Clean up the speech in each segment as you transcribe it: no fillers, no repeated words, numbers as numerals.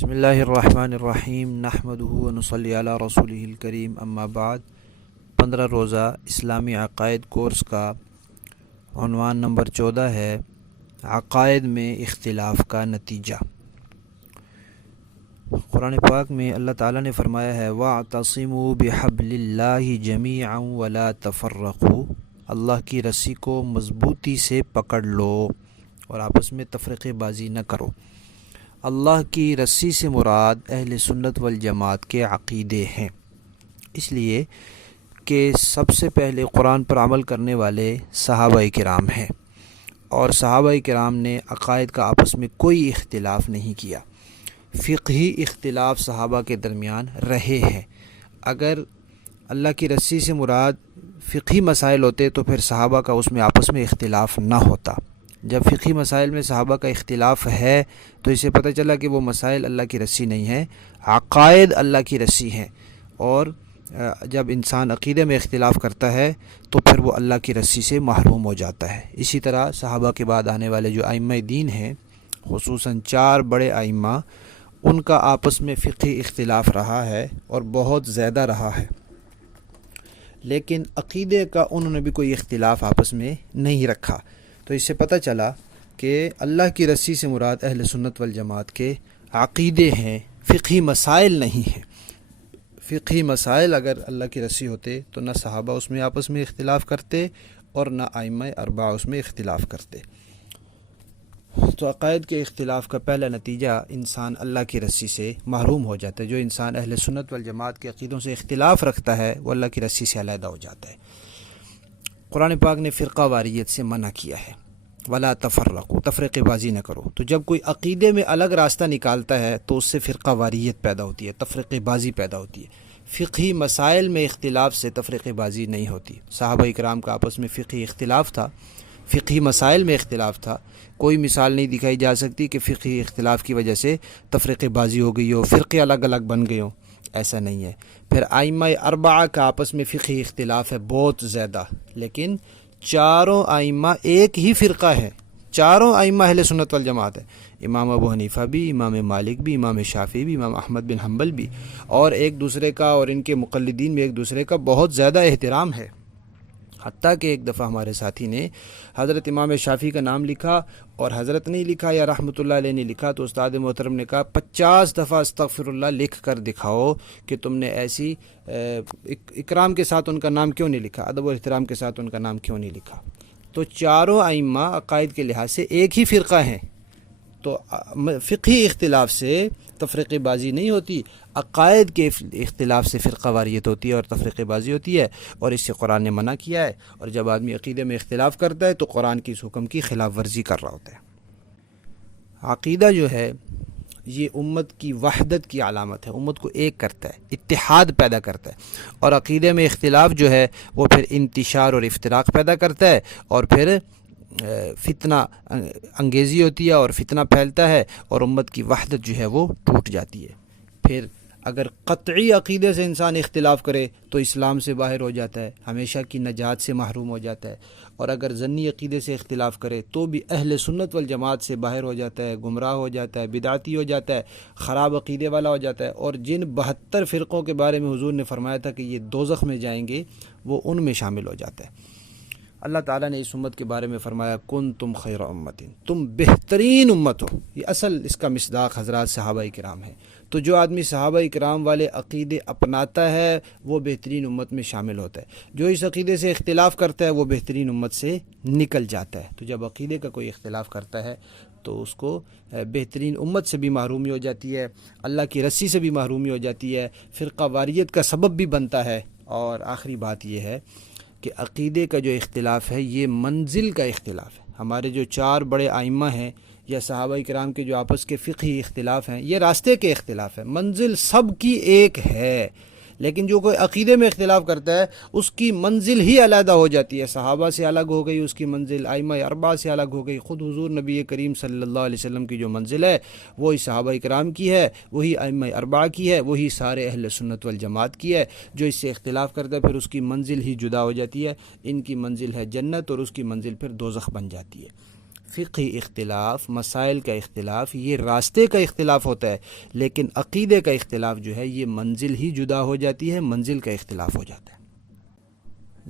بسم اللہ الرحمن الرحیم نحمدہ ونصلی علی رسولہ الکریم اما بعد 15 روزہ اسلامی عقائد کورس کا عنوان نمبر 14 ہے عقائد میں اختلاف کا نتیجہ۔ قرآن پاک میں اللہ تعالیٰ نے فرمایا ہے وَاعْتَصِمُوا بِحَبْلِ اللَّهِ جَمِيعًا وَلَا تَفَرَّقُوا، اللہ کی رسی کو مضبوطی سے پکڑ لو اور آپس میں تفرقے بازی نہ کرو۔ اللہ کی رسی سے مراد اہل سنت والجماعت کے عقیدے ہیں، اس لیے کہ سب سے پہلے قرآن پر عمل کرنے والے صحابہ کرام ہیں، اور صحابہ کرام نے عقائد کا آپس میں کوئی اختلاف نہیں کیا۔ فقہی اختلاف صحابہ کے درمیان رہے ہیں۔ اگر اللہ کی رسی سے مراد فقہی مسائل ہوتے تو پھر صحابہ کا اس میں آپس میں اختلاف نہ ہوتا۔ جب فقہی مسائل میں صحابہ کا اختلاف ہے تو اسے پتہ چلا کہ وہ مسائل اللہ کی رسی نہیں ہیں، عقائد اللہ کی رسی ہیں، اور جب انسان عقیدے میں اختلاف کرتا ہے تو پھر وہ اللہ کی رسی سے محروم ہو جاتا ہے۔ اسی طرح صحابہ کے بعد آنے والے جو ائمہ دین ہیں، خصوصاً 4 بڑے ائمہ، ان کا آپس میں فقہی اختلاف رہا ہے اور بہت زیادہ رہا ہے، لیکن عقیدے کا انہوں نے بھی کوئی اختلاف آپس میں نہیں رکھا۔ تو اس سے پتہ چلا کہ اللہ کی رسی سے مراد اہل سنت والجماعت کے عقیدے ہیں، فقہی مسائل نہیں ہیں۔ فقہی مسائل اگر اللہ کی رسی ہوتے تو نہ صحابہ اس میں آپس میں اختلاف کرتے اور نہ ائمہ اربعہ اس میں اختلاف کرتے۔ تو عقائد کے اختلاف کا پہلا نتیجہ انسان اللہ کی رسی سے محروم ہو جاتا ہے۔ جو انسان اہل سنت والجماعت کے عقیدوں سے اختلاف رکھتا ہے وہ اللہ کی رسی سے علیحدہ ہو جاتا ہے۔ قرآن پاک نے فرقہ واریت سے منع کیا ہے، ولا تفرقوا، تفرقے بازی نہ کرو۔ تو جب کوئی عقیدے میں الگ راستہ نکالتا ہے تو اس سے فرقہ واریت پیدا ہوتی ہے، تفرقے بازی پیدا ہوتی ہے۔ فقہی مسائل میں اختلاف سے تفرقے بازی نہیں ہوتی۔ صحابہ کرام کا آپس میں فقہی اختلاف تھا، فقہی مسائل میں اختلاف تھا۔ کوئی مثال نہیں دکھائی جا سکتی کہ فقہی اختلاف کی وجہ سے تفرقے بازی ہو گئی ہو، فرقے الگ الگ بن گئے ہوں، ایسا نہیں ہے۔ پھر ائمہ اربعہ کا آپس میں فقہی اختلاف ہے بہت زیادہ، لیکن چاروں ائمہ ایک ہی فرقہ ہے، چاروں ائمہ اہل سنت والجماعت ہے۔ امام ابو حنیفہ بھی، امام مالک بھی، امام شافعی بھی، امام احمد بن حنبل بھی، اور ایک دوسرے کا اور ان کے مقلدین میں ایک دوسرے کا بہت زیادہ احترام ہے۔ حتیٰ کہ ایک دفعہ ہمارے ساتھی نے حضرت امام شافعی کا نام لکھا اور حضرت نہیں لکھا یا رحمۃ اللہ علیہ نے لکھا، تو استاد محترم نے کہا 50 دفعہ استغفر اللہ لکھ کر دکھاؤ کہ تم نے ایسی اکرام کے ساتھ ان کا نام کیوں نہیں لکھا، ادب و احترام کے ساتھ ان کا نام کیوں نہیں لکھا۔ تو چاروں ائمہ عقائد کے لحاظ سے ایک ہی فرقہ ہیں۔ تو فقہی اختلاف سے تفرقے بازی نہیں ہوتی، عقائد کے اختلاف سے فرقہ واریت ہوتی ہے اور تفرقے بازی ہوتی ہے، اور اس سے قرآن نے منع کیا ہے۔ اور جب آدمی عقیدے میں اختلاف کرتا ہے تو قرآن کی اس حکم کی خلاف ورزی کر رہا ہوتا ہے۔ عقیدہ جو ہے یہ امت کی وحدت کی علامت ہے، امت کو ایک کرتا ہے، اتحاد پیدا کرتا ہے، اور عقیدے میں اختلاف جو ہے وہ پھر انتشار اور افتراق پیدا کرتا ہے، اور پھر فتنہ انگیزی ہوتی ہے اور فتنہ پھیلتا ہے، اور امت کی وحدت جو ہے وہ ٹوٹ جاتی ہے۔ پھر اگر قطعی عقیدے سے انسان اختلاف کرے تو اسلام سے باہر ہو جاتا ہے، ہمیشہ کی نجات سے محروم ہو جاتا ہے، اور اگر ظنی عقیدے سے اختلاف کرے تو بھی اہل سنت والجماعت سے باہر ہو جاتا ہے، گمراہ ہو جاتا ہے، بدعتی ہو جاتا ہے، خراب عقیدے والا ہو جاتا ہے، اور جن 72 فرقوں کے بارے میں حضور نے فرمایا تھا کہ یہ دوزخ میں جائیں گے وہ ان میں شامل ہو جاتا ہے۔ اللہ تعالیٰ نے اس امت کے بارے میں فرمایا کنتم خیر امت، تم بہترین امت ہو۔ یہ اصل اس کا مصداق حضرات صحابہ کرام ہے۔ تو جو آدمی صحابہ کرام والے عقیدے اپناتا ہے وہ بہترین امت میں شامل ہوتا ہے، جو اس عقیدے سے اختلاف کرتا ہے وہ بہترین امت سے نکل جاتا ہے۔ تو جب عقیدے کا کوئی اختلاف کرتا ہے تو اس کو بہترین امت سے بھی محرومی ہو جاتی ہے، اللہ کی رسی سے بھی محرومی ہو جاتی ہے، فرقہ واریت کا سبب بھی بنتا ہے۔ اور آخری بات یہ ہے کہ عقیدے کا جو اختلاف ہے یہ منزل کا اختلاف ہے۔ ہمارے جو 4 بڑے ائمہ ہیں یا صحابہ کرام کے جو آپس کے فقہی اختلاف ہیں یہ راستے کے اختلاف ہیں، منزل سب کی ایک ہے، لیکن جو کوئی عقیدے میں اختلاف کرتا ہے اس کی منزل ہی علیحدہ ہو جاتی ہے۔ صحابہ سے الگ ہو گئی اس کی منزل، ائمہ اربعہ سے الگ ہو گئی، خود حضور نبی کریم صلی اللہ علیہ وسلم کی جو منزل ہے وہی صحابہ کرام کی ہے، وہی ائمہ اربعہ کی ہے، وہی سارے اہل سنت والجماعت کی ہے۔ جو اس سے اختلاف کرتا ہے پھر اس کی منزل ہی جدا ہو جاتی ہے، ان کی منزل ہے جنت اور اس کی منزل پھر دوزخ بن جاتی ہے۔ فقہی اختلاف، مسائل کا اختلاف، یہ راستے کا اختلاف ہوتا ہے، لیکن عقیدے کا اختلاف جو ہے یہ منزل ہی جدا ہو جاتی ہے، منزل کا اختلاف ہو جاتا ہے۔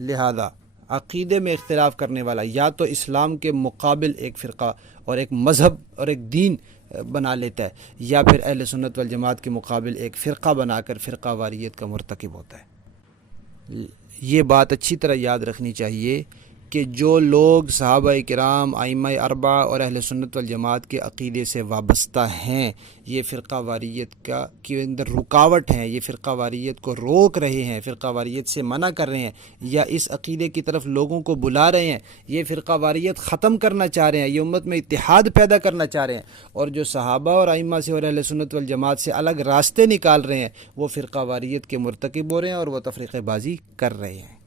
لہذا عقیدے میں اختلاف کرنے والا یا تو اسلام کے مقابل ایک فرقہ اور ایک مذہب اور ایک دین بنا لیتا ہے، یا پھر اہل سنت والجماعت کے مقابل ایک فرقہ بنا کر فرقہ واریت کا مرتکب ہوتا ہے۔ یہ بات اچھی طرح یاد رکھنی چاہیے کہ جو لوگ صحابہ کرام، ائمہ اربعہ اور اہل سنت والجماعت کے عقیدے سے وابستہ ہیں، یہ فرقہ واریت کے اندر رکاوٹ ہیں، یہ فرقہ واریت کو روک رہے ہیں، فرقہ واریت سے منع کر رہے ہیں، یا اس عقیدے کی طرف لوگوں کو بلا رہے ہیں، یہ فرقہ واریت ختم کرنا چاہ رہے ہیں، یہ امت میں اتحاد پیدا کرنا چاہ رہے ہیں، اور جو صحابہ اور ائمہ سے اور اہل سنت والجماعت سے الگ راستے نکال رہے ہیں، وہ فرقہ واریت کے مرتکب ہو رہے ہیں اور وہ تفریقہ بازی کر رہے ہیں۔